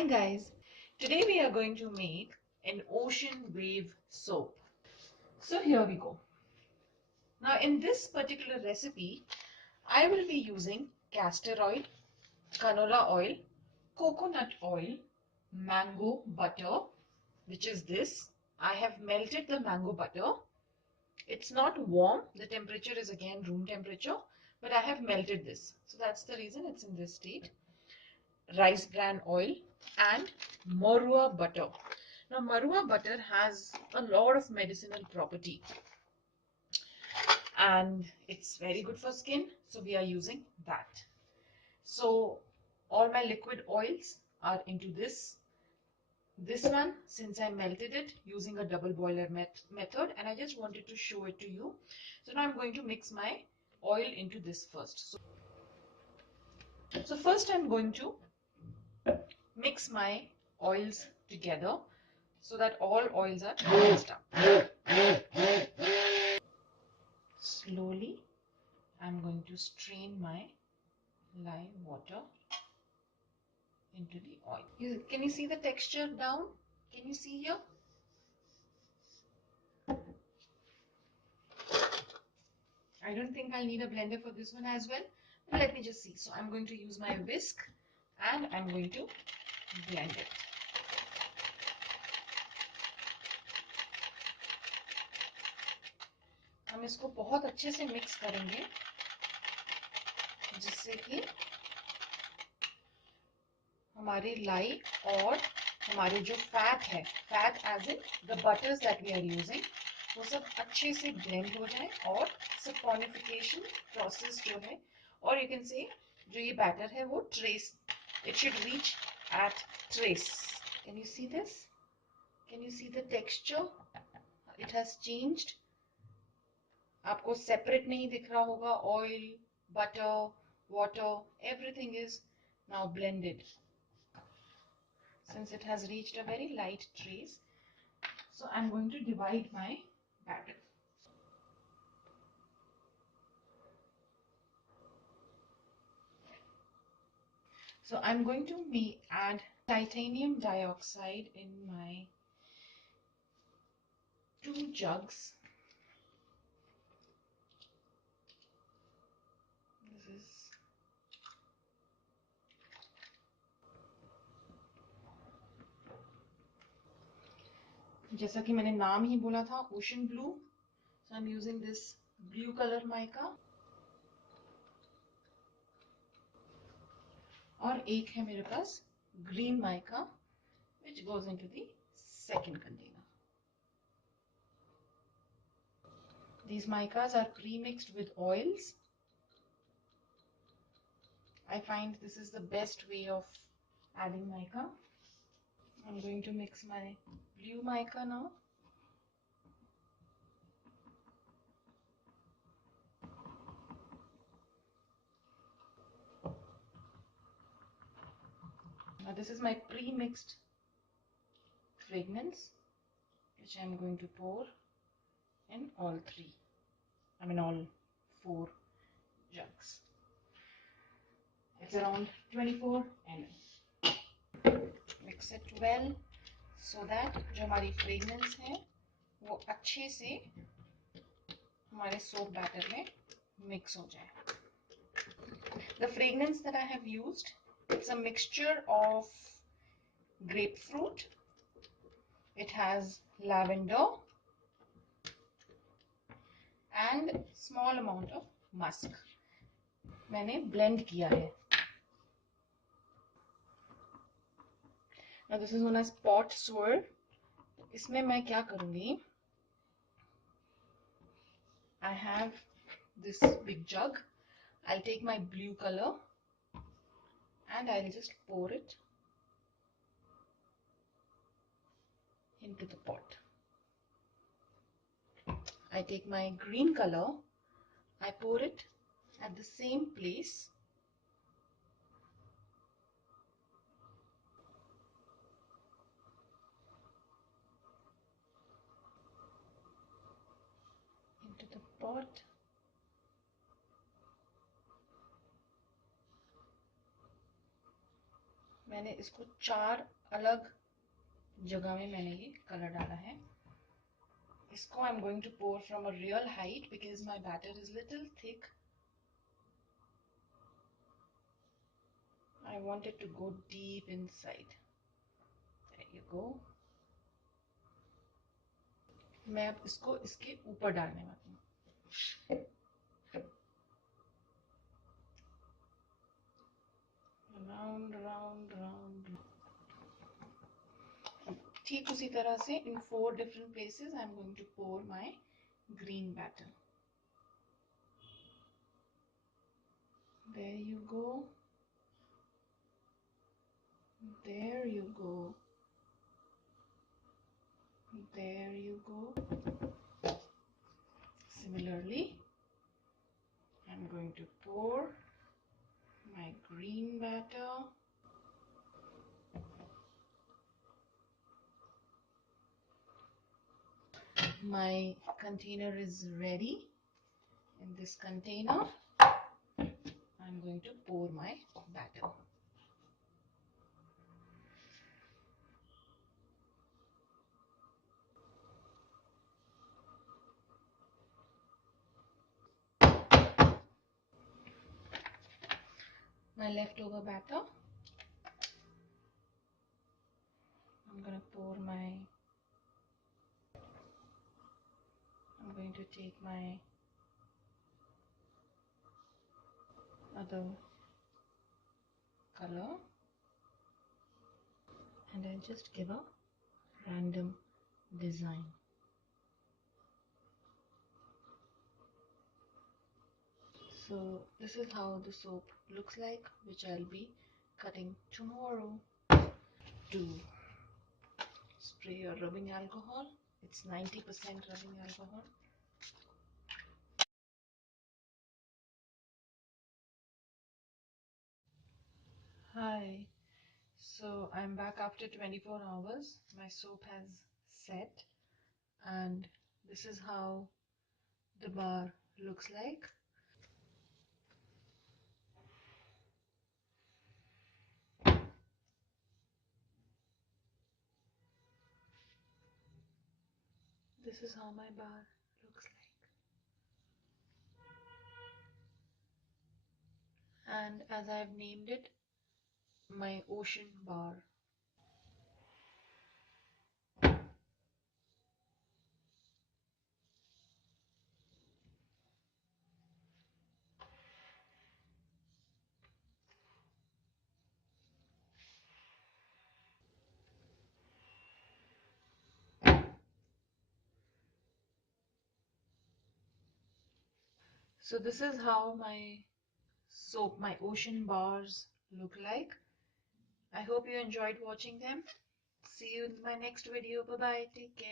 Hi guys, today we are going to make an ocean wave soap. So here we go. Now in this particular recipe, I will be using castor oil, canola oil, coconut oil, mango butter, which is this. I have melted the mango butter. It's not warm, the temperature is again room temperature, but I have melted this. So that's the reason it's in this state. Ricebran oil and Mowrah butter. Now Mowrah butter has a lot of medicinal property and it's very good for skin, so we are using that. So all my liquid oils are into this one, since I melted it using a double boiler method, and I just wanted to show it to you. So now I'm going to mix my oil into this first. So first I'm going to mix my oils together so that all oils are mixed up. Slowly I'm going to strain my lime water into the oil. Can you see the texture down? Can you see here? I don't think I'll need a blender for this one as well, but let me just see. So I'm going to use my whisk and I'm going to blend it. हम इसको बहुत अच्छे से mix करेंगे जिससे कि हमारी लाई और हमारे जो फैट है, fat as in the butters that we are using, वो सब अच्छे से ब्लेंड हो जाए और सपोनिफिकेशन प्रोसेस जो है, और यू कैन से जो ये बैटर है वो trace, it should reach at trace. Can you see this? Can you see the texture? It has changed. आपको सेपरेट नहीं दिख रहा होगा. Oil, butter, water, everything is now blended since it has reached a very light trace. So I'm going to divide my batter. So I'm going to add titanium dioxide in my 2 jugs. This is जैसा कि मैंने नाम ही बोला था, ocean blue. So I'm using this blue color mica. और एक है मेरे पास green mica which goes into the second container. These micas are pre-mixed with oils. I find this is the best way of adding mica. I'm going to mix my blue mica now. Now this is my pre-mixed fragrance which I'm going to pour in all 4 jugs. It's around 24 ml. Mix it well so that जो हमारी fragrance है वो अच्छे से हमारे soap batter में mix हो जाए. The fragrance that I have used, it's a mixture of grapefruit. It has lavender and small amount of musk. मैंने blend किया है. Now this is known as pot swirl. इसमें मैं क्या करूँगी? I have this big jug. I'll take my blue color and I'll just pour it into the pot. I take my green color, I pour it at the same place. Into the pot. मैंने इसको 4 अलग जगह में मैंने ये colour डाला है. इसको I'm going to pour from a real height because my batter is little thick. I want it to go deep inside. There you go. मैं अब इसको इसके ऊपर डालने वाली हूँ. Round round round. ठीक उसी तरह से in 4 different places I am going to pour my green batter. There you go. There you go. There you go. Similarly, I'm going to pour my green batter. My container is ready. In this container, I'm going to pour my batter. My leftover batter, I'm going to take my other color and I'll just give a random design. So this is how the soap looks like, which I'll be cutting tomorrow. To spray your rubbing alcohol. It's 90% rubbing alcohol. Hi, so I'm back after 24 hours. My soap has set and this is how the bar looks like. This is how my bar looks like. And as I've named it, my ocean bar. So this is how my soap, my ocean bars look like. I hope you enjoyed watching them. See you in my next video. Bye bye. Take care.